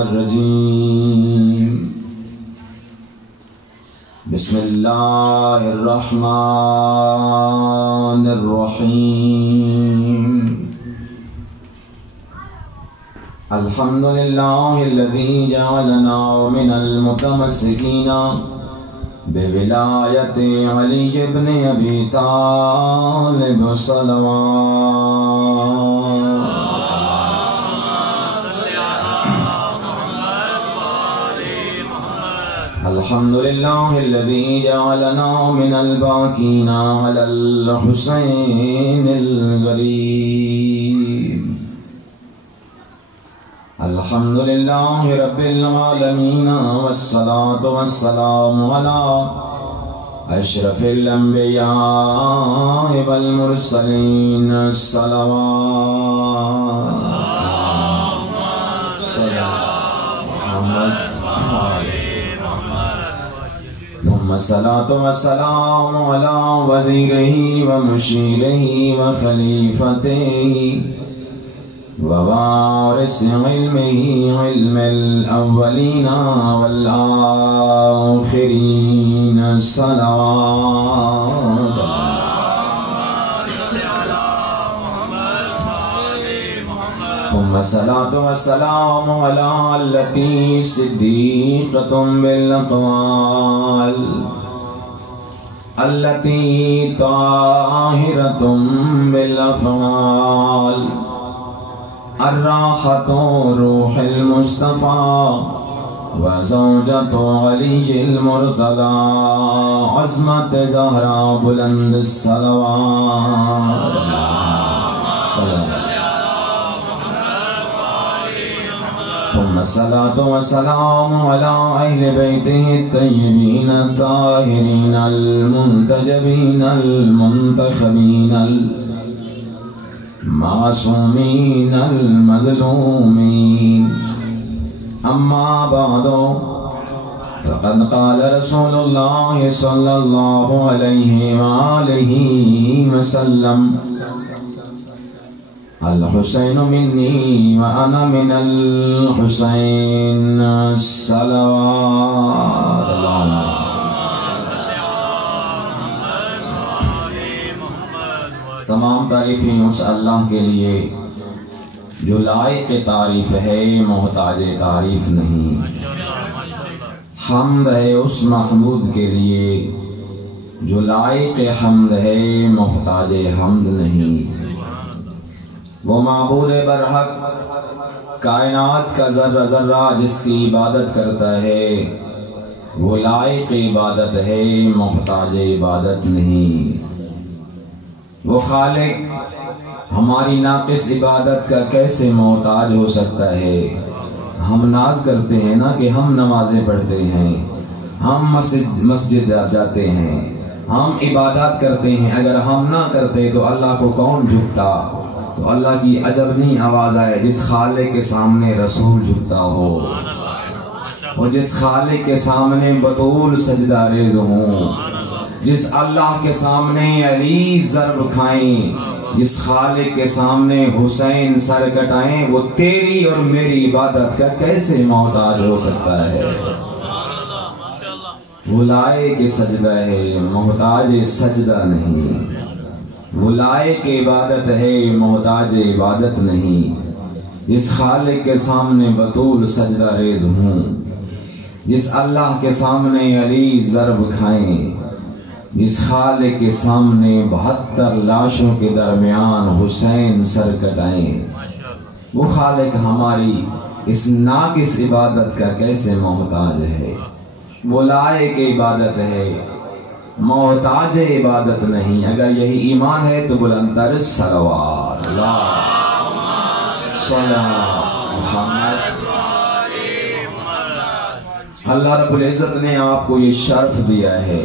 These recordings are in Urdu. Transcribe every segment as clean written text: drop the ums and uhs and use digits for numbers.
الرجیم بسم اللہ الرحمن الرحیم الحمدللہ الذی جعلنا من المتمسکین بولایت علی ابن ابی طالب صلوات الحمدللہ الذی جعلنا من الباکین علی الحسین الغریب الحمدللہ رب العالمین والصلاة والسلام علی اشرف الانبیاء والمرسلین الصلوات ثم الصلاة والسلام على وزيره ومشيره وخليفته ووارث علمه علم الأولين والآخرين الصلوات ثم الصلاة والسلام على التي صديقة بالأقوال التي طاهرة بالأفعال الراحة روح المصطفى وزوجة علي المرتضى عظمة زهراء بلند الصلوات ثم الصلاة والسلام على أهل بيته الطيبين الطاهرين المنتجبين المنتخبين المعصومين المظلومين أما بعد فقد قال رسول الله صلى الله عليه وآله وسلم الحسین منی وانا من الحسین صلوات تمام تعریفیں اس اللہ کے لیے جو لائق تعریف ہے محتاج تعریف نہیں حمد ہے اس محمود کے لیے جو لائق حمد ہے محتاج حمد نہیں وہ معبود برحق کائنات کا ذرہ ذرہ جس کی عبادت کرتا ہے وہ لائق عبادت ہے محتاج عبادت نہیں وہ خالق ہماری ناقص عبادت کا کیسے محتاج ہو سکتا ہے ہم ناز کرتے ہیں نا کہ ہم نمازیں پڑھتے ہیں ہم مسجد جاتے ہیں ہم عبادت کرتے ہیں اگر ہم نہ کرتے تو اللہ کو کون جھکتا تو اللہ کی عجب نہیں آواز آئے جس خالق کے سامنے رسول جھکتا ہو اور جس خالق کے سامنے بطول سجدہ ریز ہوں جس اللہ کے سامنے علی ضرب کھائیں جس خالق کے سامنے حسین سر کٹائیں وہ تیری اور میری عبادت کا کیسے محتاج ہو سکتا ہے وہ لائق سجدہ ہے محتاج سجدہ نہیں وہ لائق عبادت ہے محتاج عبادت نہیں جس خالق کے سامنے بطول سجدہ ریز ہوں جس اللہ کے سامنے علی ضرب کھائیں جس خالق کے سامنے 72 لاشوں کے درمیان حسین سر کٹائیں وہ خالق ہماری اس ناقص عبادت کا کیسے محتاج ہے وہ لائق عبادت ہے محتاج عبادت نہیں اگر یہی ایمان ہے تو بلندتر صلوات اللہ رب العزت نے آپ کو یہ شرف دیا ہے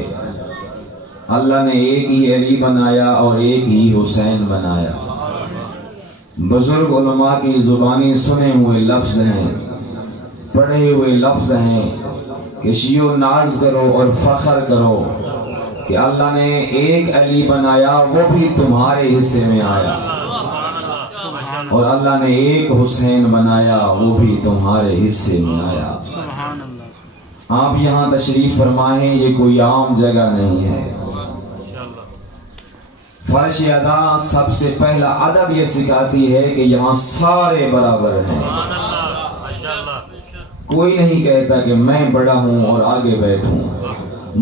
اللہ نے ایک ہی علی بنایا اور ایک ہی حسین بنایا بزرگ علماء کی زبانی سنے ہوئے لفظ ہیں پڑھے ہوئے لفظ ہیں کہ شیعو ناز کرو اور فخر کرو کہ اللہ نے ایک علی بنایا وہ بھی تمہارے حصے میں آیا اور اللہ نے ایک حسین بنایا، وہ بھی تمہارے حصے میں آیا۔ آپ یہاں تشریف فرمائیں، یہ کوئی عام جگہ نہیں ہے۔ فرش ادا سب سے پہلا ادب یہ سکھاتی ہے کہ یہاں سارے برابر ہیں، کوئی نہیں کہتا کہ میں بڑا ہوں اور آگے بیٹھوں۔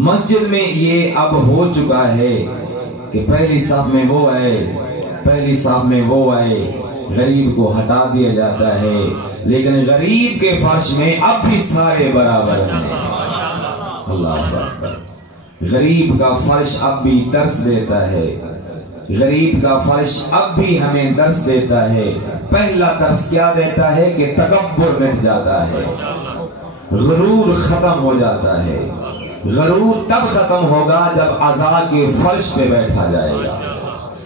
مسجد میں یہ اب ہو چکا ہے کہ پہلی صف میں وہ آئے، پہلی صف میں وہ آئے، غریب کو ہٹا دیا جاتا ہے، لیکن غریب کے فرش میں اب بھی سارے برابر ہیں۔ اللہ اکبر۔ غریب کا فرش اب بھی درس دیتا ہے، غریب کا فرش اب بھی ہمیں درس دیتا ہے۔ پہلا درس کیا دیتا ہے کہ تکبر مٹ جاتا ہے، غرور ختم ہو جاتا ہے۔ غرور تب ختم ہوگا جب عزا کے فرش پہ بیٹھا جائے گا،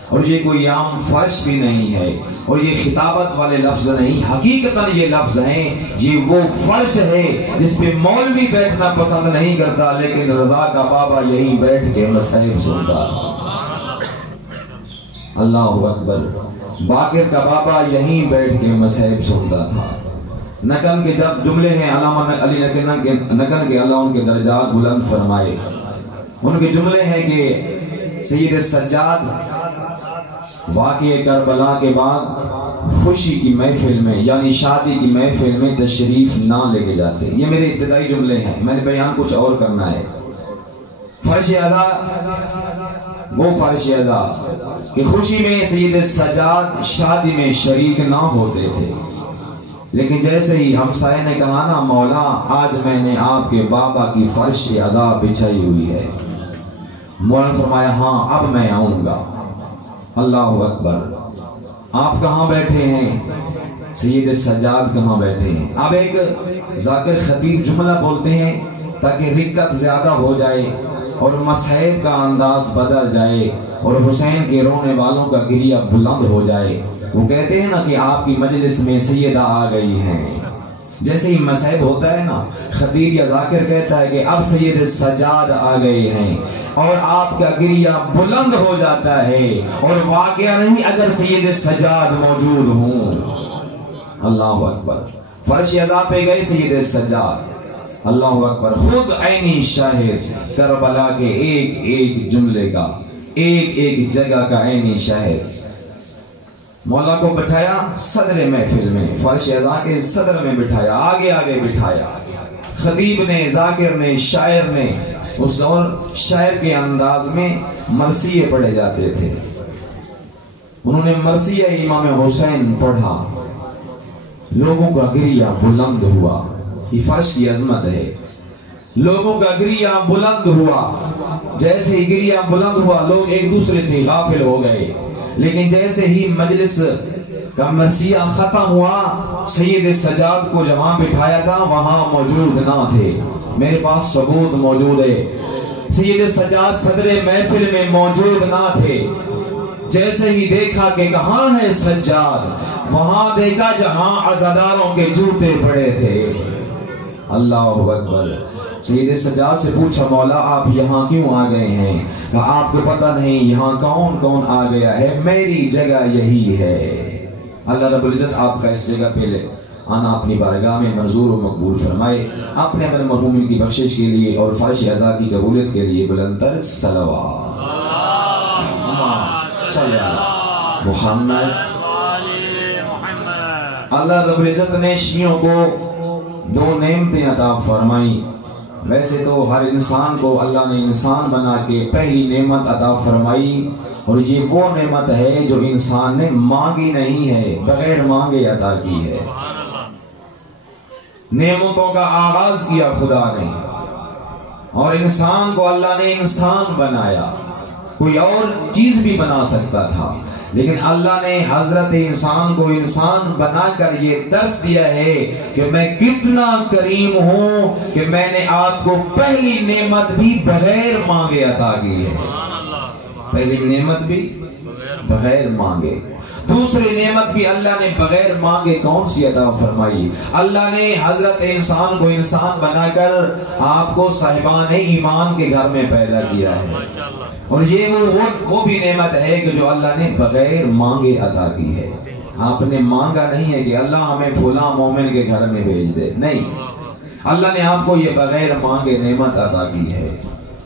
اور یہ کوئی عام فرش بھی نہیں ہے، اور یہ خطابت والے لفظ نہیں، حقیقتاً یہ لفظ ہیں، یہ وہ فرش ہے جس پہ مولوی بیٹھنا پسند نہیں کرتا، لیکن رضا کا بابا یہی بیٹھ کے مصائب سنتا۔ اللہ اکبر۔ باقر کا بابا یہیں بیٹھ کے مصائب سنتا تھا۔ نکن کے جب جملے ہیں علامہ علی نکن کے، اللہ ان کے درجات بلند فرمائے، ان کے جملے ہیں کہ سید سجاد واقعہ کربلا کے بعد خوشی کی محفل میں، یعنی شادی کی محفل میں تشریف نہ لے کے جاتے۔ یہ میرے ابتدائی جملے ہیں، میں نے بیان کچھ اور کرنا ہے۔ فرش ادا وہ فرش ادا کہ خوشی میں سید سجاد شادی میں شریک نہ ہوتے تھے، لیکن جیسے ہی ہمسائے نے کہا نا مولا آج میں نے آپ کے بابا کی فرش ادا بچھائی ہوئی ہے، مولا نے فرمایا ہاں اب میں آؤں گا۔ اللہ اکبر۔ آپ کہاں بیٹھے ہیں؟ سید سجاد کہاں بیٹھے ہیں؟ اب ایک ذاکر خطیب جملہ بولتے ہیں تاکہ رکت زیادہ ہو جائے اور مصحب کا انداز بدل جائے اور حسین کے رونے والوں کا گریہ بلند ہو جائے۔ وہ کہتے ہیں نا کہ آپ کی مجلس میں سیدہ آ گئی ہیں، جیسے ہی مصحب ہوتا ہے نا، خطیب یا ذاکر کہتا ہے کہ اب سید سجاد آ گئے ہیں، اور آپ کا گریہ بلند ہو جاتا ہے، اور واقعہ نہیں اگر سید سجاد موجود ہوں۔ اللہ اکبر۔ فرش ادا پہ گئے سید سجاد، اللہ اکبر، خود عینی شاہد کربلا کے ایک ایک جملے کا، ایک ایک جگہ کا عینی شاہد۔ مولا کو بٹھایا صدر محفل میں، فرش ادا کے صدر میں بٹھایا، آگے آگے بٹھایا۔ خطیب نے، ذاکر نے، شاعر نے، اس دور شاعر کے انداز میں مرثیے پڑھے جاتے تھے، انہوں نے مرثیہ امام حسین پڑھا، لوگوں کا گریہ بلند ہوا۔ یہ فرش کی عظمت ہے، لوگوں کا گریہ بلند ہوا۔ جیسے ہی گریہ بلند ہوا لوگ ایک دوسرے سے غافل ہو گئے، لیکن جیسے ہی مجلس کا مرثیہ ختم ہوا، سید سجاد کو جہاں بٹھایا تھا وہاں موجود نہ تھے۔ میرے پاس ثبوت موجود ہے، سید سجاد صدر محفل میں موجود نہ تھے۔ جیسے ہی دیکھا کہ کہاں ہے سجاد، وہاں دیکھا جہاں عزاداروں کے جوتے پڑے تھے۔ اللہ اکبر۔ سید سجاد سے پوچھا مولا آپ یہاں کیوں آ گئے ہیں؟ کہا آپ کو پتہ نہیں یہاں کون کون آ گیا ہے، میری جگہ یہی ہے۔ اللہ رب العزت آپ کا اس جگہ پہ لے آنا اپنی بارگاہ میں منظور و مقبول فرمائے۔ اپنے اپنے مرحومین کی بخشش کے لیے اور فرش ادا کی قبولیت کے لیے بلندتر صلوات محمد۔ اللہ رب العزت نے شیعوں کو دو نعمتیں عطا فرمائی۔ ویسے تو ہر انسان کو اللہ نے انسان بنا کے پہلی نعمت عطا فرمائی، اور یہ وہ نعمت ہے جو انسان نے مانگی نہیں ہے، بغیر مانگے عطا کی ہے۔ نعمتوں کا آغاز کیا خدا نے، اور انسان کو اللہ نے انسان بنایا۔ کوئی اور چیز بھی بنا سکتا تھا، لیکن اللہ نے حضرت انسان کو انسان بنا کر یہ درس دیا ہے کہ میں کتنا کریم ہوں کہ میں نے آپ کو پہلی نعمت بھی بغیر مانگے عطا کی ہے۔ پہلی نعمت بھی بغیر مانگے، دوسری نعمت بھی اللہ نے بغیر مانگے کون سی عطا فرمائی؟ اللہ نے حضرت انسان کو انسان بنا کر آپ کو صاحبان ایمان کے گھر میں پیدا کیا ہے، اور یہ وہ بھی نعمت ہے کہ جو اللہ نے بغیر مانگے عطا کی ہے۔ آپ نے مانگا نہیں ہے کہ اللہ ہمیں فلاں مومن کے گھر میں بھیج دے، نہیں، اللہ نے آپ کو یہ بغیر مانگے نعمت عطا کی ہے۔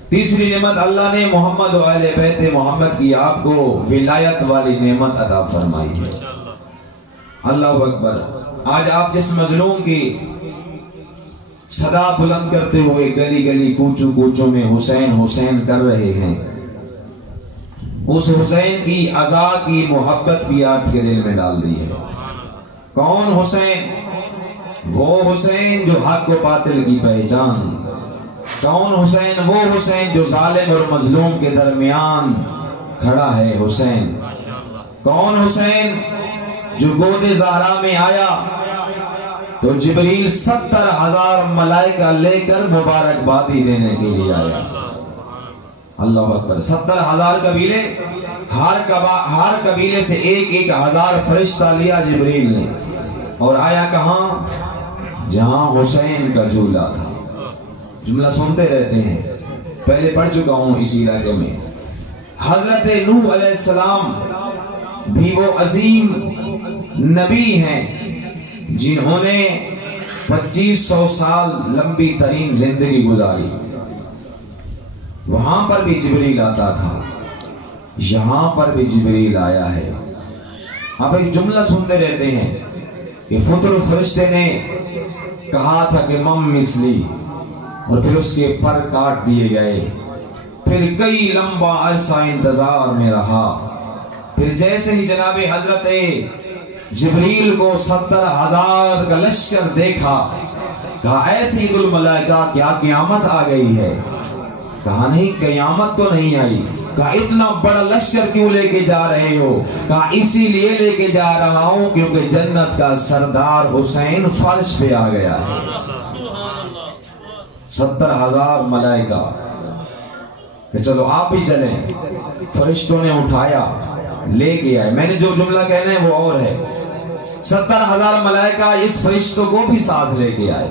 تیسری نعمت اللہ نے محمد و اہل بیت محمد کی آپ کو ولایت والی نعمت عطا فرمائی ہے۔ اللہ اکبر۔ آج آپ جس مظلوم کی صدا بلند کرتے ہوئے گلی گلی کوچوں کوچوں میں حسین حسین کر رہے ہیں، اس حسین کی عزا کی محبت بھی آپ کے دل میں ڈال دی ہے۔ کون حسین؟ وہ حسین جو حق و باطل کی پہچان۔ کون حسین؟ وہ حسین جو ظالم اور مظلوم کے درمیان کھڑا ہے، حسین۔ کون حسین؟ جو گود زہرا میں آیا تو جبریل 70,000 ملائکہ لے کر مبارکبادی دینے کے لیے آیا۔ اللہ اکبر۔ 70,000 قبیلے، ہر قبیلے سے 1,000 فرشتہ لیا جبریل نے، اور آیا کہاں؟ جہاں حسین کا جھولا تھا۔ جملہ سنتے رہتے ہیں، پہلے پڑھ چکا ہوں اسی علاقے میں۔ حضرت نوح علیہ السلام بھی وہ عظیم نبی ہیں جنہوں نے 2500 سال لمبی ترین زندگی گزاری۔ وہاں پر بھی جبریل آتا تھا، یہاں پر بھی جبریل آیا ہے۔ آپ ایک جملہ سنتے رہتے ہیں کہ فطر فرشتے نے کہا تھا کہ مم مثلی، اور پھر اس کے پر کاٹ دیے گئے، پھر کئی لمبا عرصہ انتظار میں رہا، پھر جیسے ہی جناب حضرت جبریل کو 70,000 کا لشکر دیکھا، کہا اے سید الملائکہ کیا قیامت آ گئی ہے؟ کہا نہیں، قیامت تو نہیں آئی۔ کہا اتنا بڑا لشکر کیوں لے کے جا رہے ہو؟ کہا اسی لیے لے کے جا رہا ہوں کیونکہ جنت کا سردار حسین فرش پہ آ گیا ہے۔ 70,000 ملائکہ کہ چلو آپ بھی چلیں، فرشتوں نے اٹھایا، لے کے آئے۔ میں نے جو جملہ کہنا ہے وہ اور ہے۔ 70,000 ملائکہ اس فرشتوں کو بھی ساتھ لے کے آئے،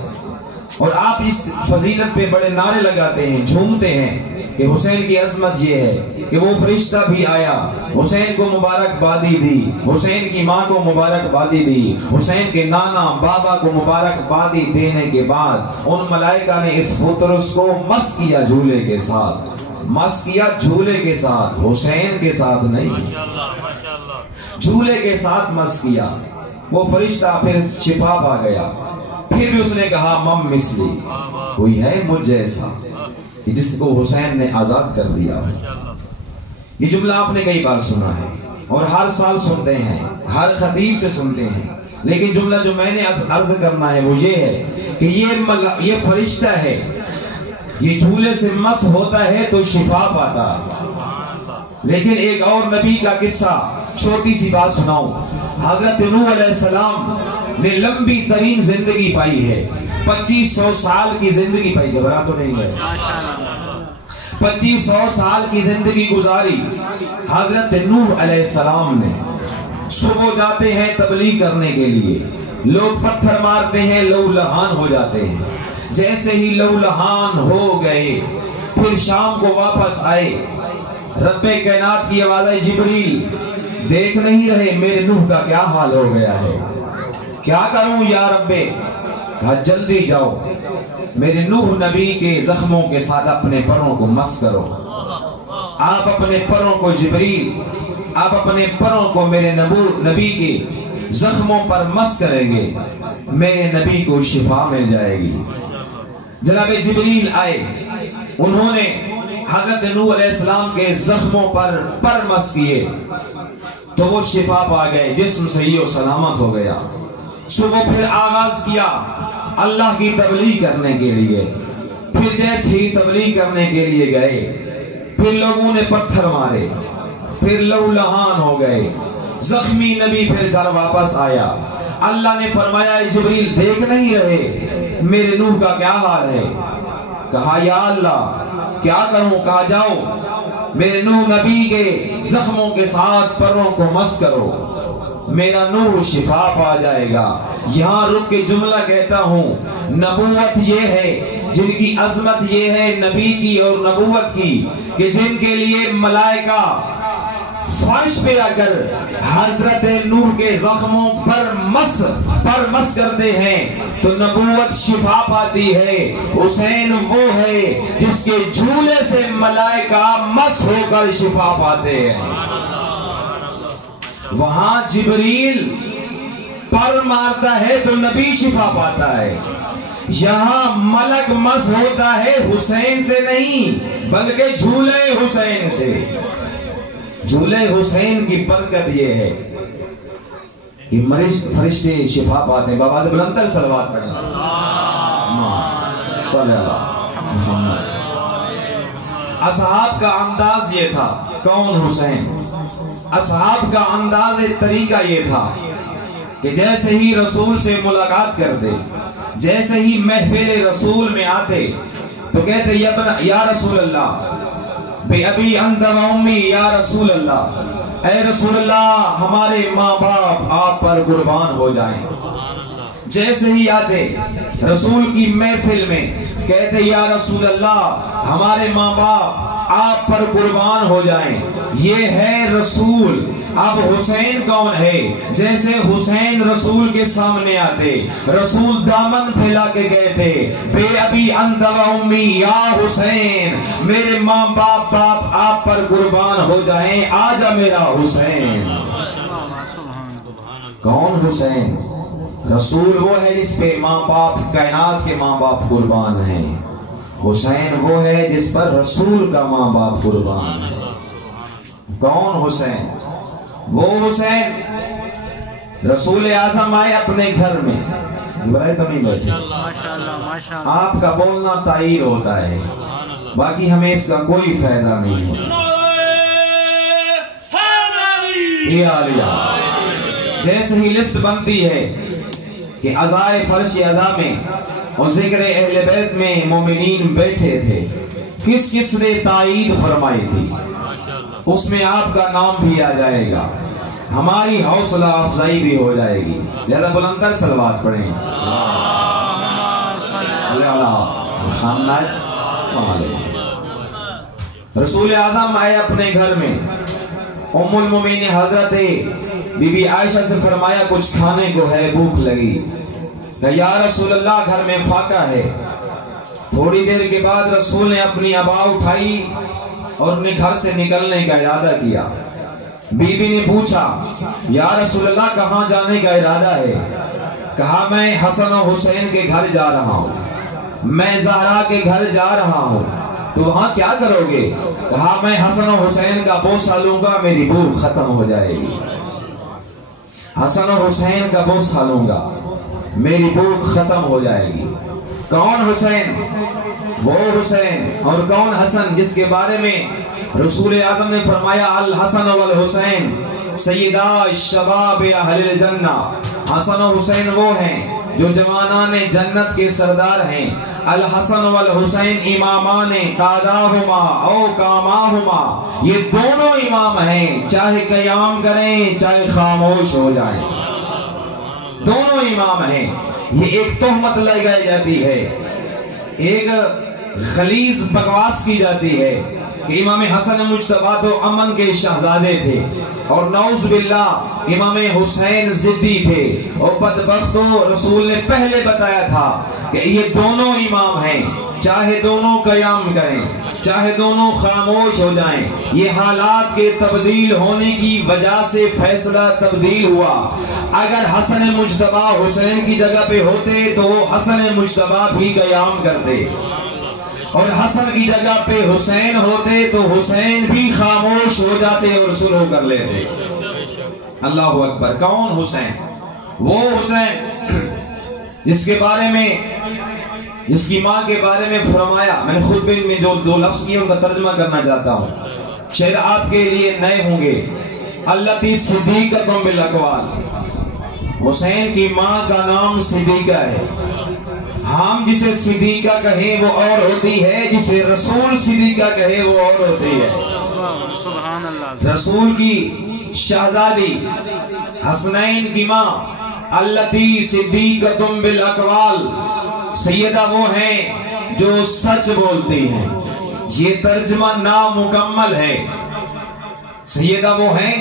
اور آپ اس فضیلت پہ بڑے نعرے لگاتے ہیں، جھومتے ہیں کہ حسین کی عظمت یہ ہے کہ وہ فرشتہ بھی آیا، حسین کو مبارکبادی دی، حسین کی ماں کو مبارکبادی دی، حسین کے نانا بابا کو مبارکبادی دینے کے بعد ان ملائکہ نے اس فطرس کو مس کیا جھولے کے ساتھ، مس کیا جھولے کے ساتھ، حسین کے ساتھ نہیں، جھولے کے ساتھ مس کیا۔ وہ فرشتہ پھر شفا پا گیا، پھر بھی اس نے کہا مم مثلی، کوئی ہے مجھ جیسا کہ جس کو حسین نے آزاد کر دیا۔ یہ جملہ آپ نے کئی بار سنا ہے اور ہر سال سنتے ہیں، ہر خطیب سے سنتے ہیں، لیکن جملہ جو میں نے عرض کرنا ہے وہ یہ ہے کہ یہ فرشتہ ہے، یہ جھولے سے مس ہوتا ہے تو شفا پاتا ہے۔ لیکن ایک اور نبی کا قصہ، چھوٹی سی بات سناؤں۔ حضرت نوح علیہ السلام نے لمبی ترین زندگی پائی ہے، 2500 سال کی زندگی پائی، گھبرا تو نہیں ہے، 2500 سال کی زندگی گزاری حضرت نوح علیہ السلام نے۔ صبح جاتے ہیں تبلیغ کرنے کے لیے، لوگ پتھر مارتے ہیں، لہو لہان ہو جاتے ہیں، جیسے ہی لہو لہان ہو گئے پھر شام کو واپس آئے، رب کائنات کی آواز آئی جبریل دیکھ نہیں رہے میرے نوح کا کیا حال ہو گیا ہے؟ کیا کروں یا رب؟ کہا جلدی جاؤ، میرے نوح نبی کے زخموں کے ساتھ اپنے پروں کو مس کرو۔ آپ اپنے پروں کو جبریل، آپ اپنے پروں کو میرے نبی کے زخموں پر مس کریں گے، میرے نبی کو شفا مل جائے گی۔ جناب جبریل آئے، انہوں نے حضرت نوح علیہ السلام کے زخموں پر مس کیے تو وہ شفا پا گئے، جسم صحیح و سلامت ہو گیا۔ صبح پھر آغاز کیا اللہ کی تبلیغ کرنے کے لیے، پھر جیسے ہی تبلیغ کرنے کے لیے گئے پھر لوگوں نے پتھر مارے، پھر لہو لہان ہو گئے، زخمی نبی پھر گھر واپس آیا۔ اللہ نے فرمایا جبریل دیکھ نہیں رہے میرے نوح کا کیا حال ہے؟ کہا یا اللہ کیا کروں؟ کہا جاؤ میرے نوح نبی کے زخموں کے ساتھ پروں کو مس کرو، میرا نوح شفا پا جائے گا۔ یہاں رک کے جملہ کہتا ہوں، نبوت یہ ہے، جن کی عظمت یہ ہے نبی کی اور نبوت کی، کہ جن کے لیے ملائکہ فرش پہ اگر حضرت نوح کے زخموں پر مس کرتے ہیں تو نبوت شفا پاتی ہے۔ حسین وہ ہے جس کے جھولے سے ملائکہ مس ہو کر شفا پاتے ہیں۔ وہاں جبریل پر مارتا ہے تو نبی شفا پاتا ہے، یہاں ملک مس ہوتا ہے حسین سے نہیں بلکہ جھولے حسین سے۔ جھولے حسین کی برکت یہ ہے کہ فرشتے شفا پاتے ہیں۔ بابا سے بلندر صلوات پڑھیں، صلی اللہ محمد۔ اصحاب کا انداز یہ تھا، کون؟ حسین۔ اصحاب کا انداز طریقہ یہ تھا کہ جیسے ہی رسول سے ملاقات کرتے، جیسے ہی محفل رسول میں آتے تو کہتے یا رسول اللہ، بے ابی انت و امی، یا رسول اللہ، اے رسول اللہ ہمارے ماں باپ آپ پر قربان ہو جائیں۔ جیسے ہی آتے رسول کی محفل میں کہتے یا رسول اللہ ہمارے ماں باپ آپ پر قربان ہو جائیں۔ یہ ہے رسول۔ اب حسین کون ہے؟ جیسے حسین رسول کے سامنے آتے، رسول دامن پھیلا کے کہتے بے ابی انت و امی یا حسین، میرے ماں باپ آپ پر قربان ہو جائیں، آجا میرا حسین۔ کون حسین؟ رسول وہ ہے جس پہ ماں باپ، کائنات کے ماں باپ قربان ہیں۔ حسین وہ ہے جس پر رسول کا ماں باپ قربان ہے۔ کون حسین؟ وہ حسین رسول اعظم آئے اپنے گھر میں، برائے تو نہیں بیٹھے، آپ کا بولنا تائید ہوتا ہے، باقی ہمیں اس کا کوئی فائدہ نہیں ہوتا۔ یہ عالیہ جیسے ہی لسٹ بنتی ہے کہ عزائے فرش ادا میں اور ذکر اہل بیت میں مومنین بیٹھے تھے، کس کس نے تائید فرمائی تھی، اس میں آپ کا نام بھی آ جائے گا، ہماری حوصلہ افزائی بھی ہو جائے گی۔ لہذا بلندر صلوات پڑھیں، رسول اعظم آئے اپنے گھر میں، ام المومنین حضرت بی بی عائشہ سے فرمایا کچھ کھانے کو ہے، بھوک لگی، کہ یا رسول اللہ گھر میں فاقہ ہے۔ تھوڑی دیر کے بعد رسول نے اپنی ابا اٹھائی اور اپنے گھر سے نکلنے کا ارادہ کیا۔ بی بی نے پوچھا یا رسول اللہ کہاں جانے کا ارادہ ہے؟ کہا میں حسن و حسین کے گھر جا رہا ہوں، میں زہرا کے گھر جا رہا ہوں، تو وہاں کیا کرو گے؟ کہا میں حسن و حسین کا بوسہ لوں گا، میری بھوک ختم ہو جائے گی۔ حسن و حسین کا بوسہ لوں گا، میری بھوک ختم ہو جائے گی۔ کون حسین؟ وہ حسین۔ اور کون حسن جس کے بارے میں رسول اعظم نے فرمایا الحسن والحسین سیدہ الشباب اہل الجنہ، حسن و حسین وہ ہیں جو جوانان جنت کے سردار ہیں۔ الحسن والحسین امامان قاداہما او کاماہما، یہ دونوں امام ہیں، چاہے قیام کریں چاہے خاموش ہو جائیں، دونوں امام ہیں۔ یہ ایک تہمت لگائی جاتی ہے، ایک غلیظ بکواس کی جاتی ہے کہ امام حسن مجتبی تو امن کے شہزادے تھے اور نعوذ باللہ امام حسین ضدی تھے، اور بدبختو رسول نے پہلے بتایا تھا کہ یہ دونوں امام ہیں، چاہے دونوں قیام کریں چاہے دونوں خاموش ہو جائیں۔ یہ حالات کے تبدیل ہونے کی وجہ سے فیصلہ تبدیل ہوا۔ اگر حسن مجتبی حسین کی جگہ پہ ہوتے تو وہ حسن مجتبی بھی قیام کرتے، اور حسن کی جگہ پہ حسین ہوتے تو حسین بھی خاموش ہو جاتے اور سلو کر لیتے۔ اللہ اکبر۔ کون حسین؟ وہ حسین جس کے بارے میں، جس کی ماں کے بارے میں فرمایا، میں نے خطبے میں جو دو لفظ کیے ان کا ترجمہ کرنا چاہتا ہوں، شاید آپ کے لیے نئے ہوں گے۔ التی صدیقۃ بالاقوال، حسین کی ماں کا نام صدیقہ ہے۔ ہم جسے صدیقہ کہیں وہ اور ہوتی ہے، جسے رسول صدیقہ کہے وہ اور ہوتی ہے۔ سبحان اللہ۔ رسول کی شہزادی حسنین کی ماں التی صدیقۃ بالاقوال، سیدہ وہ ہیں جو سچ بولتی ہیں۔ یہ ترجمہ نامکمل ہے۔ سیدہ وہ ہیں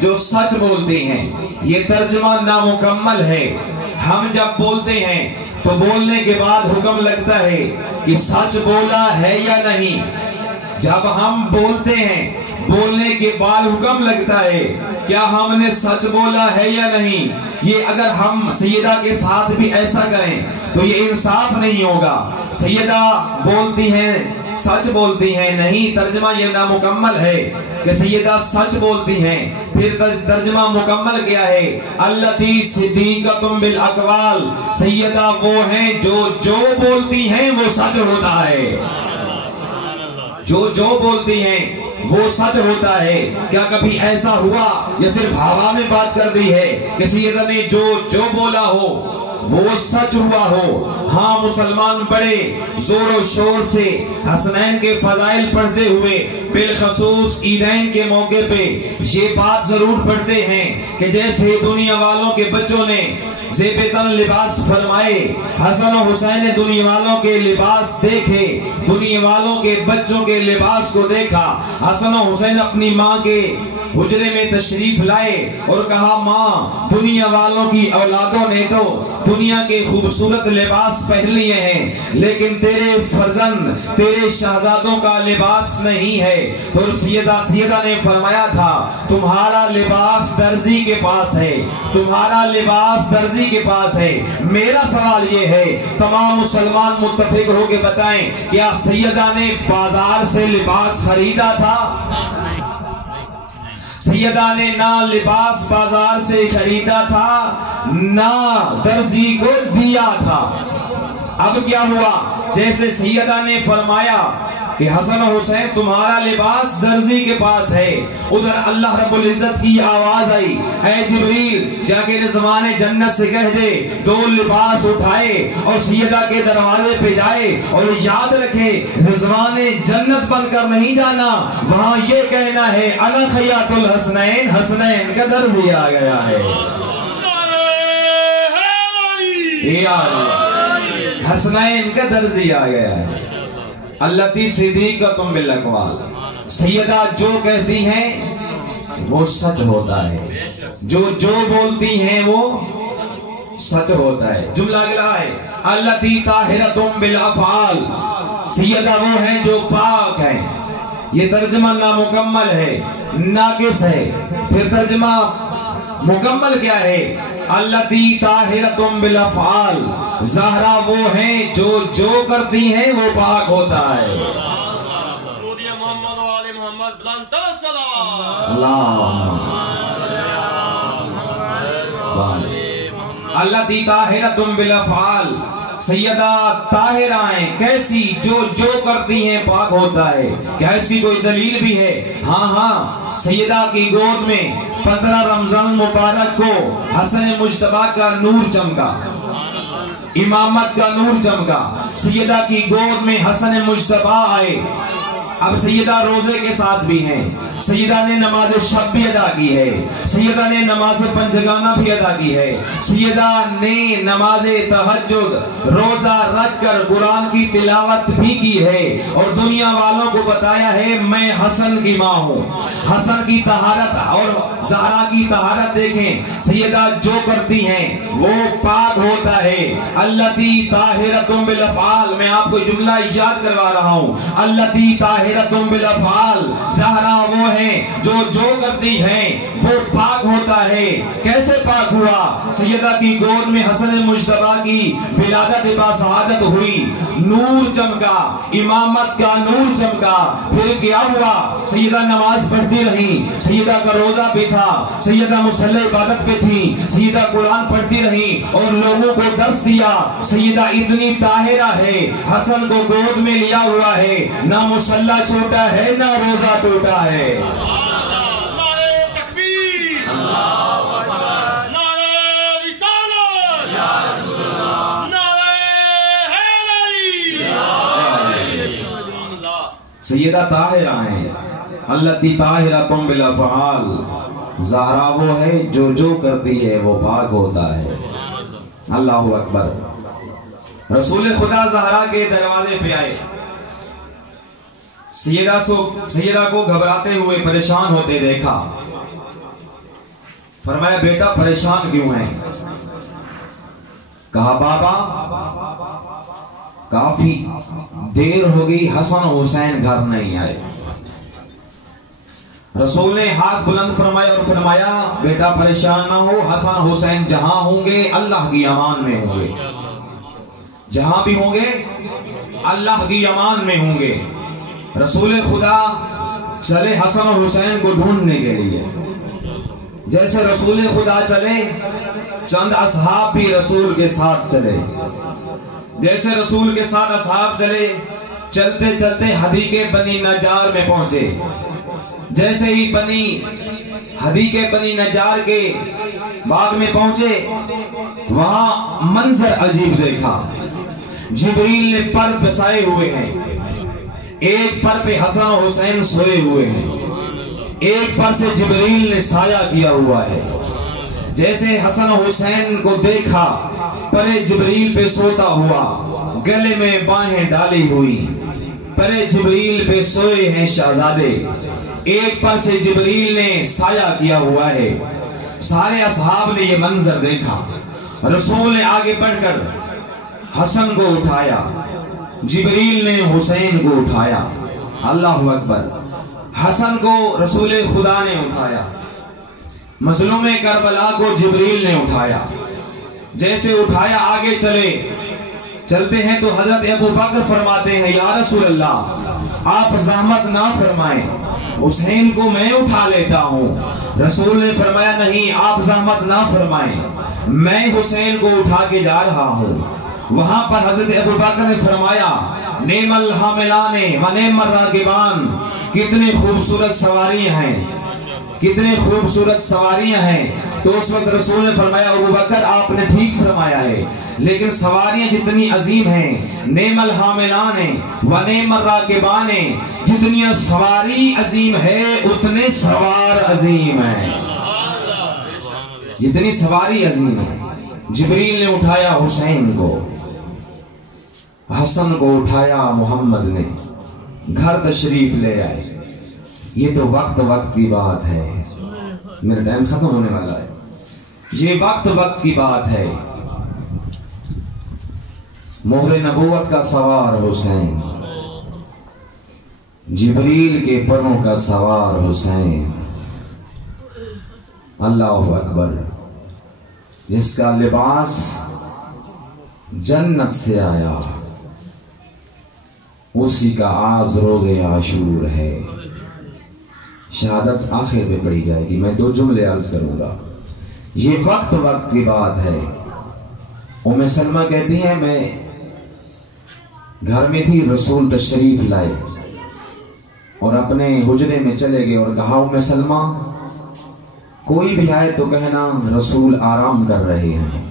جو سچ بولتے ہیں. یہ ترجمہ نامکمل ہے. ہم جب بولتے ہیں تو بولنے کے بعد حکم لگتا ہے کہ سچ بولا ہے یا نہیں. جب ہم بولتے ہیں بولنے کے بعد حکم لگتا ہے کیا ہم نے سچ بولا ہے یا نہیں. یہ اگر ہم سیدہ کے ساتھ بھی ایسا کریں تو یہ انصاف نہیں ہوگا. سیدہ بولتی ہیں سچ بولتی ہیں نہیں. ترجمہ یہ نامکمل ہے کہ سیدہ سچ بولتی ہیں. پھر ترجمہ مکمل کیا ہے التی صدیقۃ بالاقوال. سیدہ وہ ہیں جو بولتی ہیں وہ سچ ہوتا ہے. جو بولتی ہیں وہ سچ ہوتا ہے. کیا کبھی ایسا ہوا یا صرف ہوا میں بات کر دی ہے کہ سیدہ نے جو بولا ہو وہ سچ ہوا ہو؟ ہاں مسلمان بڑے زور و شور سے حسنین کے فضائل پڑھتے ہوئے بالخصوص عیدین کے موقع پہ یہ بات ضرور پڑھتے ہیں کہ جیسے دنیا والوں کے بچوں نے زیب تن لباس فرمائے، حسن و حسین نے دنیا والوں کے لباس دیکھے، دنیا والوں کے بچوں کے لباس کو دیکھا. حسن و حسین اپنی ماں کے حجرے میں تشریف لائے اور کہا ماں دنیا والوں کی اولادوں نے تو دنیا کے خوبصورت لباس پہن لیے ہیں لیکن تیرے فرزند تیرے شہزادوں کا لباس نہیں ہے. تو سیدہ نے فرمایا تھا تمہارا لباس درزی کے پاس ہے، تمہارا لباس درزی کے پاس ہے. میرا سوال یہ ہے تمام مسلمان متفق ہو کے بتائیں کیا سیدہ نے بازار سے لباس خریدا تھا؟ سیدہ نے نہ لباس بازار سے خریدا تھا نہ درزی کو دیا تھا. اب کیا ہوا؟ جیسے سیدہ نے فرمایا کہ حسن و حسین تمہارا لباس درزی کے پاس ہے، ادھر اللہ رب العزت کی آواز آئی اے جبریل جا کے رضوان جنت سے کہہ دے 2 لباس اٹھائے اور سیدہ کے دروازے پہ جائے اور یاد رکھے رضوان جنت بن کر نہیں جانا، وہاں یہ کہنا ہے انا خیاط الحسنین، حسنین کا درزی آ گیا ہے. حسنین کا درزی آ گیا ہے. التی صدیقۃ بالاقوال. سیدہ جو کہتی ہیں وہ سچ ہوتا ہے، جو بولتی ہیں وہ سچ ہوتا ہے. جملہ اگلا ہے التی طاہرۃ بالافعال. سیدہ وہ ہیں جو پاک ہیں. یہ ترجمہ نامکمل ہے، ناقص ہے. پھر ترجمہ مکمل کیا ہے التی طاہرۃ بالافعال. زہرا وہ ہیں جو کرتی ہیں وہ پاک ہوتا ہے. التی طاہرۃ بالافعال. سیدہ طاہرہ ہیں کیسی؟ جو کرتی ہیں پاک ہوتا ہے. کیا اس کی کوئی دلیل بھی ہے؟ ہاں سیدہ کی گود میں 15 رمضان مبارک کو حسن مجتبی کا نور چمکا، امامت کا نور چمکا. سیدہ کی گود میں حسن مجتبی آئے. اب سیدہ روزے کے ساتھ بھی ہیں. سیدہ نے نماز شب بھی ادا کی ہے. سیدہ نے نماز پنجگانہ بھی ادا کی ہے. سیدہ نے نماز تہجد روزہ رکھ کر قرآن کی تلاوت بھی کی ہے اور دنیا والوں کو بتایا ہے میں حسن کی ماں ہوں. حسن کی طہارت اور زہرا کی طہارت دیکھیں. سیدہ جو کرتی ہیں وہ پاک ہوتا ہے. التی طاہرۃ بالافعال. میں آپ کو جملہ یاد کروا رہا ہوں. التی طاہرۃ بالافعال. زہرا وہ ہیں جو کرتی ہیں وہ پاک ہوتا ہے. کیسے پاک ہوا؟ سیدہ کی گود میں حسن مجتبی کی ولادت باسعادت ہوئی، نور چمکا، امامت کا نور چمکا. پھر کیا ہوا؟ سیدہ نماز پڑھتی رہی. سیدہ کا روزہ بھی تھا. سیدہ مصلی عبادت پہ تھی. سیدہ قرآن پڑھتی رہی اور لوگوں کو درس دیا. سیدہ اتنی طاہرہ ہے، حسن کو گود میں لیا ہوا ہے، نہ مصلی چھوٹا ہے نہ روزہ ٹوٹا ہے. سیدہ طاہرہ ہیں التی طاہرۃ بالافعال. زہرا وہ ہے جو کرتی ہے وہ پاک ہوتا ہے. اللہ اکبر. رسول خدا زہرا کے دروازے پہ آئے. سیدہ کو گھبراتے ہوئے پریشان ہوتے دیکھا. فرمایا بیٹا پریشان کیوں ہیں؟ کہا بابا کافی دیر ہو گئی حسن و حسین گھر نہیں آئے. رسول نے ہاتھ بلند فرمایا اور فرمایا بیٹا پریشان نہ ہو، حسن حسین جہاں ہوں گے اللہ کی امان میں ہوں گے، جہاں بھی ہوں گے اللہ کی امان میں ہوں گے. رسول خدا چلے حسن اور حسین کو ڈھونڈنے کے لیے. جیسے رسول خدا چلے چند اصحاب بھی رسول کے ساتھ چلے. جیسے رسول کے ساتھ اصحاب چلے، چلتے چلتے حدیقہ بنی نجار میں پہنچے. جیسے ہی حدیقہ بنی نجار کے باغ میں پہنچے، وہاں منظر عجیب دیکھا. جبریل نے پر بسائے ہوئے ہیں، ایک پر پہ حسن و حسین سوئے ہوئے ہیں، ایک پر سے جبریل نے سایہ کیا ہوا ہے. جیسے حسن و حسین کو دیکھا، پر جبریل پہ سوتا ہوا، گلے میں باہیں ڈالی ہوئی، پر جبریل پہ سوئے ہیں شہزادے. ایک پر سے جبریل نے سایہ کیا ہوا ہے. سارے اصحاب نے یہ منظر دیکھا. رسول نے آگے بڑھ کر حسن کو اٹھایا، جبریل نے حسین کو اٹھایا. اللہ اکبر. حسن کو رسول خدا نے اٹھایا، مظلوم کربلا کو جبریل نے اٹھایا. جیسے اٹھایا آگے چلتے ہیں تو حضرت ابو بکر فرماتے ہیں یا رسول اللہ آپ زحمت نہ فرمائیں، حسین کو میں اٹھا لیتا ہوں. رسول نے فرمایا نہیں، آپ زحمت نہ فرمائیں، میں حسین کو اٹھا کے جا رہا ہوں. وہاں پر حضرت ابو بکر نے فرمایا نعم الحاملان و نعم الراکبان، کتنے خوبصورت سواریاں ہیں، کتنے خوبصورت سواریاں ہیں. تو اس وقت رسول نے فرمایا ابو بکر آپ نے ٹھیک فرمایا ہے، لیکن سواریاں جتنی عظیم ہیں، نعم الحاملان و نعم الراکبان، جتنی سواری عظیم ہے اتنے سوار عظیم ہیں، جتنی سواری عظیم ہے. جبریل نے اٹھایا حسین کو، حسن کو اٹھایا محمد نے، گھر تشریف لے آئے. یہ تو وقت کی بات ہے. میرا ٹائم ختم ہونے والا ہے. یہ وقت کی بات ہے. مہر نبوت کا سوار حسین، جبریل کے پروں کا سوار حسین. اللہ اکبر. جس کا لباس جنت سے آیا، اسی کا آز روز عاشور ہے. شہادت آخر میں پڑھی جائے گی. میں 2 جملے عرض کروں گا. یہ وقت کی بات ہے. ام سلمہ کہتی ہیں میں گھر میں تھی، رسول تشریف لائے اور اپنے حجرے میں چلے گئے اور کہا ام سلمہ کوئی بھی آئے تو کہنا رسول آرام کر رہے ہیں.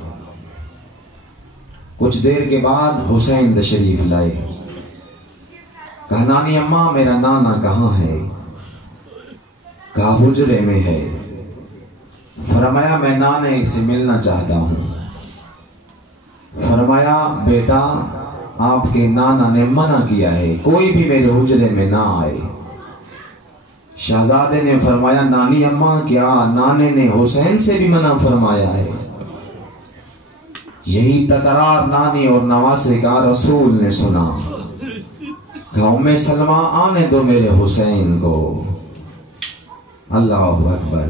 کچھ دیر کے بعد حسین تشریف لائے. کہا نانی اماں میرا نانا کہاں ہے؟ کہا حجرے میں ہے. فرمایا میں نانے سے ملنا چاہتا ہوں. فرمایا بیٹا آپ کے نانا نے منع کیا ہے، کوئی بھی میرے حجرے میں نہ آئے. شہزادے نے فرمایا نانی اماں کیا نانے نے حسین سے بھی منع فرمایا ہے؟ یہی تکرار نانی اور نواسے کا رسول نے سنا. کہا ام سلمہ آنے دو میرے حسین کو. اللہ اکبر.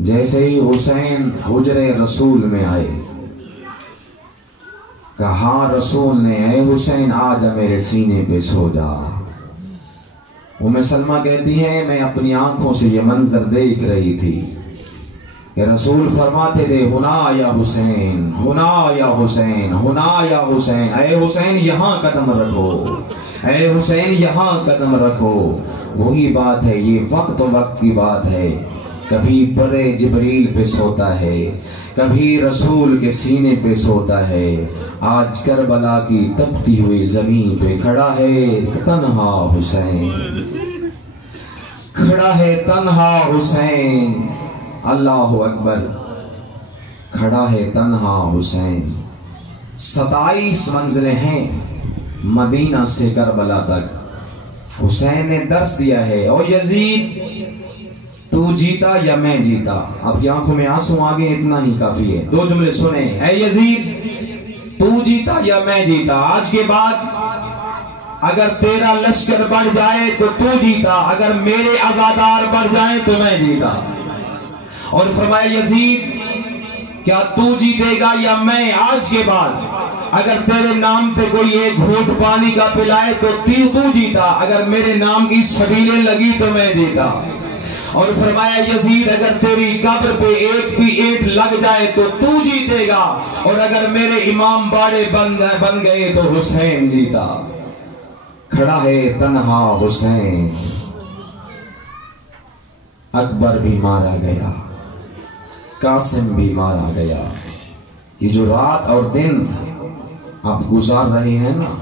جیسے ہی حسین حجرے رسول میں آئے، کہا رسول نے اے حسین آجا میرے سینے پہ سو جا. ام سلمہ کہتی ہے میں اپنی آنکھوں سے یہ منظر دیکھ رہی تھی کہ رسول فرماتے تھے ہنا یا حسین، ہنا یا حسین، ہنا یا حسین. اے حسین یہاں قدم رکھو، اے حسین یہاں قدم رکھو. وہی بات ہے. یہ وقت کی بات ہے. کبھی برے جبریل پہ سوتا ہے، کبھی رسول کے سینے پہ سوتا ہے. آج کربلا کی تپتی ہوئی زمین پہ کھڑا ہے تنہا حسین، کھڑا ہے تنہا حسین. اللہ اکبر. کھڑا ہے تنہا حسین. 27 منزلیں ہیں مدینہ سے کربلا تک. حسین نے درس دیا ہے، او یزید تو جیتا یا میں جیتا. اب کی آنکھوں میں آنسو آگے اتنا ہی کافی ہے. 2 جملے سنیں. اے یزید تو جیتا یا میں جیتا، آج کے بعد اگر تیرا لشکر بڑھ جائے تو جیتا، اگر میرے عزادار بڑھ جائیں تو میں جیتا. اور فرمایا یزید کیا تو جیتے گا یا میں؟ آج کے بعد اگر تیرے نام پہ کوئی ایک گھونٹ پانی کا پلائے تو جیتا، اگر میرے نام کی شبیلیں لگی تو میں جیتا. اور فرمایا یزید اگر تیری قبر پہ ایک بھی اینٹ لگ جائے تو جیتے گا، اور اگر میرے امام باڑے بن گئے تو حسین جیتا. کھڑا ہے تنہا حسین، اکبر بھی مارا گیا، قاسم بھی مارا گیا. یہ جو رات اور دن آپ گزار رہے ہیں نا،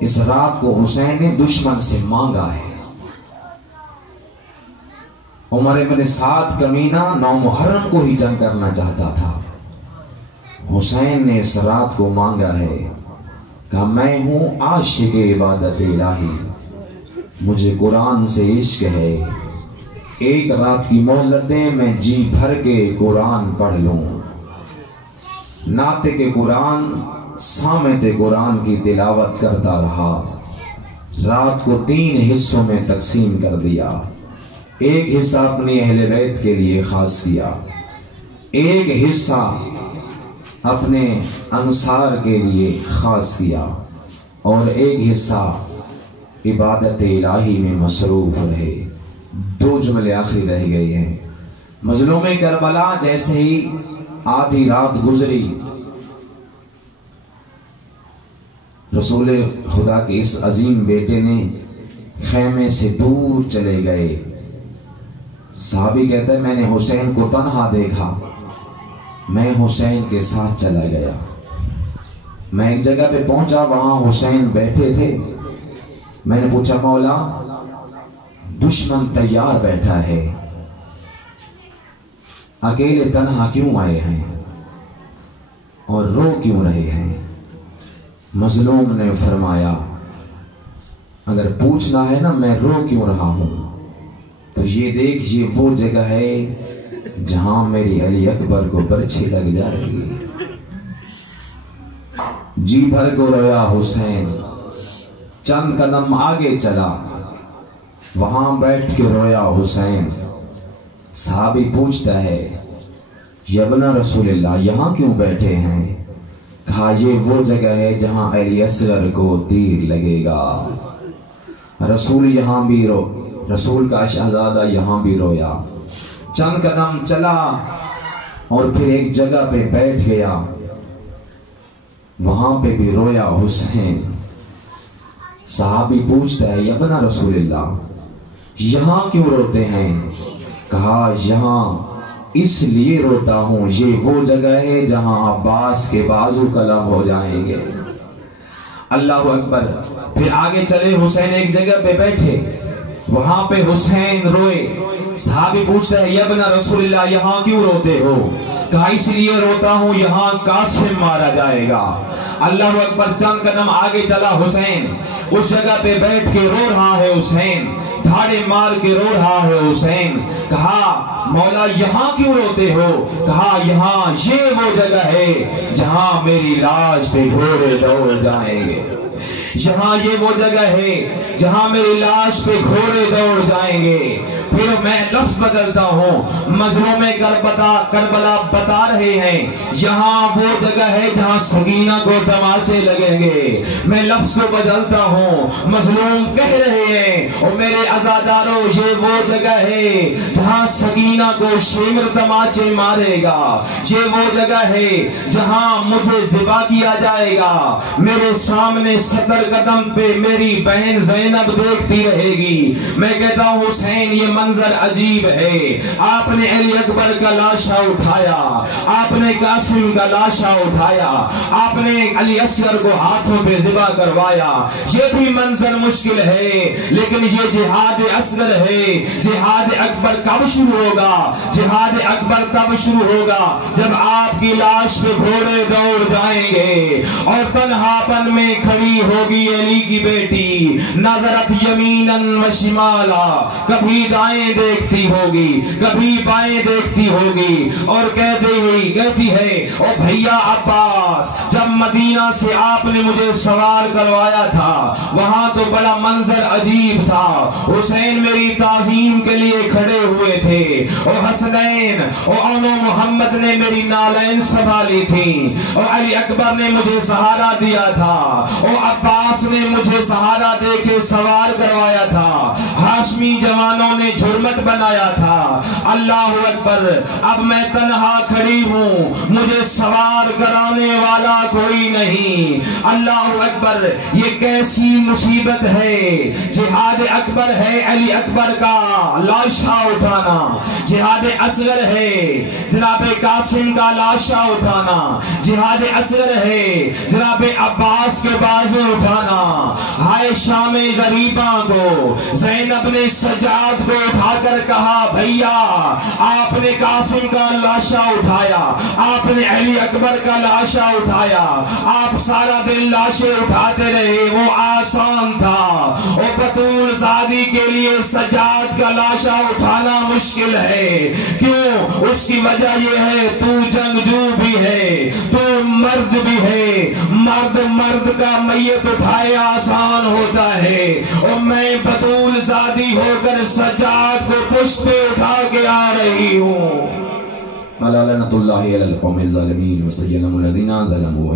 اس رات کو حسین نے دشمن سے مانگا ہے. عمر ابن سعد کمینہ 9 محرم کو ہی جنگ کرنا چاہتا تھا. حسین نے اس رات کو مانگا ہے، کہا میں ہوں عاشق عبادت الہی، مجھے قرآن سے عشق ہے، ایک رات کی مہلت دے میں جی بھر کے قرآن پڑھ لوں. ناطق قرآن سامت قرآن کی تلاوت کرتا رہا. رات کو 3 حصوں میں تقسیم کر دیا. ایک حصہ اپنی اہل بیت کے لیے خاص کیا، ایک حصہ اپنے انصار کے لیے خاص کیا، اور ایک حصہ عبادت الہی میں مصروف رہے. 2 جملے آخری رہ گئے ہیں. مظلوم کربلا جیسے ہی آدھی رات گزری، رسول خدا کے اس عظیم بیٹے نے خیمے سے دور چلے گئے. صحابی کہتا ہے میں نے حسین کو تنہا دیکھا، میں حسین کے ساتھ چلا گیا. میں ایک جگہ پہ پہنچا، وہاں حسین بیٹھے تھے. میں نے پوچھا مولا دشمن تیار بیٹھا ہے، اکیلے تنہا کیوں آئے ہیں اور رو کیوں رہے ہیں؟ مظلوم نے فرمایا اگر پوچھنا ہے نا میں رو کیوں رہا ہوں تو یہ دیکھ، یہ وہ جگہ ہے جہاں میری علی اکبر کو برچھی لگ جائے گی. جی بھر کو رویا حسین، چند قدم آگے چلا، وہاں بیٹھ کے رویا حسین. صحابی پوچھتا ہے یبن رسول اللہ یہاں کیوں بیٹھے ہیں؟ کہا یہ وہ جگہ ہے جہاں علی اصغر کو تیر لگے گا. رسول یہاں بھی رسول کا شہزادہ یہاں بھی رویا. چند قدم چلا اور پھر ایک جگہ پہ بیٹھ گیا، وہاں پہ بھی رویا حسین. صحابی پوچھتا ہے یبن رسول اللہ یہاں کیوں روتے ہیں؟ کہا یہاں اس لیے روتا ہوں، یہ وہ جگہ ہے جہاں عباس کے بازو قلم ہو جائیں گے. اللہ اکبر. پھر آگے چلے، حسین ایک جگہ پہ بیٹھے، وہاں پہ حسین روئے. صحابی پوچھتا ہے یبن رسول اللہ یہاں کیوں روتے ہو؟ کہا اس لیے روتا ہوں یہاں قاسم مارا جائے گا. اللہ اکبر. چند قدم آگے چلا حسین، اس جگہ پہ بیٹھ کے رو رہا ہے حسین، دھاڑے مار کے رو رہا ہے حسین. کہا مولا یہاں کیوں روتے ہو؟ کہا یہاں یہ وہ جگہ ہے جہاں میری لاش پہ گھوڑے دوڑ جائیں گے. یہاں یہ وہ جگہ ہے جہاں میری لاش پہ گھوڑے دوڑ جائیں گے. پھر میں لفظ بدلتا ہوں، مظلوم کربلا بتا رہے ہیں یہاں وہ جگہ ہے جہاں سگینہ کو تماچے لگیں گے. میں لفظ کو بدلتا ہوں، مظلوم کہہ رہے ہیں اور میرے عزاداروں یہ وہ جگہ ہے جہاں سگینہ کو شمر تماچے مارے گا. یہ وہ جگہ ہے جہاں مجھے ذبح کیا جائے گا. میرے سامنے 70 قدم پہ میری بہن زینب دیکھتی رہے گی. میں کہتا ہوں حسین یہ منظر عجیب ہے. آپ نے علی اکبر کا لاشا اٹھایا، آپ نے قاسم کا لاشا اٹھایا، آپ نے علی اصغر کو ہاتھوں پہ ذبح کروایا. یہ بھی منظر مشکل ہے، لیکن یہ جہاد اصغر ہے. جہاد اکبر کب شروع ہوگا؟ ہوگا، جہاد اکبر تب شروع ہوگا جب آپ کی لاش پہ گھوڑے دوڑ جائیں گے اور تنہا پن میں کھڑی ہوگی علی کی بیٹی، نظرت یمیناً و شمالا، کبھی دائیں دیکھتی ہوگی کبھی بائیں دیکھتی ہوگی اور کہتی ہے او بھیا عباس، جب مدینہ سے آپ نے مجھے سوار کروایا تھا وہاں تو بڑا منظر عجیب تھا، حسین میری تعظیم کے لیے کھڑے ہوئے تھے، اور حسنین اور محمد نے میری نالین سنبھالی تھی، اور علی اکبر نے مجھے سہارا دیا تھا، اور عباس نے مجھے سہارا دے کے سوار کروایا تھا، ہاشمی جوانوں نے جھرمٹ بنایا تھا، اللہ اکبر، اب میں تنہا کھڑی ہوں، مجھے سوار کرانے والا کوئی نہیں، اللہ اکبر، یہ کیسی مصیبت ہے، جہاد اکبر ہے علی اکبر کا لاشا اٹھانا، جہاد اصغر ہے جناب قاسم کا لاشا اٹھانا، جہاد اصغر ہے جناب عباس کے بازو اٹھانا، ہائے شام غریباں کو، زینب نے سجاد کو اٹھا کر کہا بھیا آپ نے قاسم کا لاشا اٹھایا، آپ نے علی اکبر کا لاشا اٹھایا، آپ سارا دن لاشیں اٹھاتے رہے، وہ آسان تھا، اور بطول زادی کے لیے سجاد کا لاشا اٹھانا مشکل ہے، کیوں؟ اس کی وجہ یہ ہے تو جنگجو بھی ہے، تو مرد بھی ہے، مرد کا میت اٹھائے آسان ہوتا ہے، اور میں بطول زادی ہو کر سجاد کو پشت پہ اٹھا کے آ رہی ہوں۔ لعنت اللہ علی القوم الظالمین وسیلم الذین ظلموا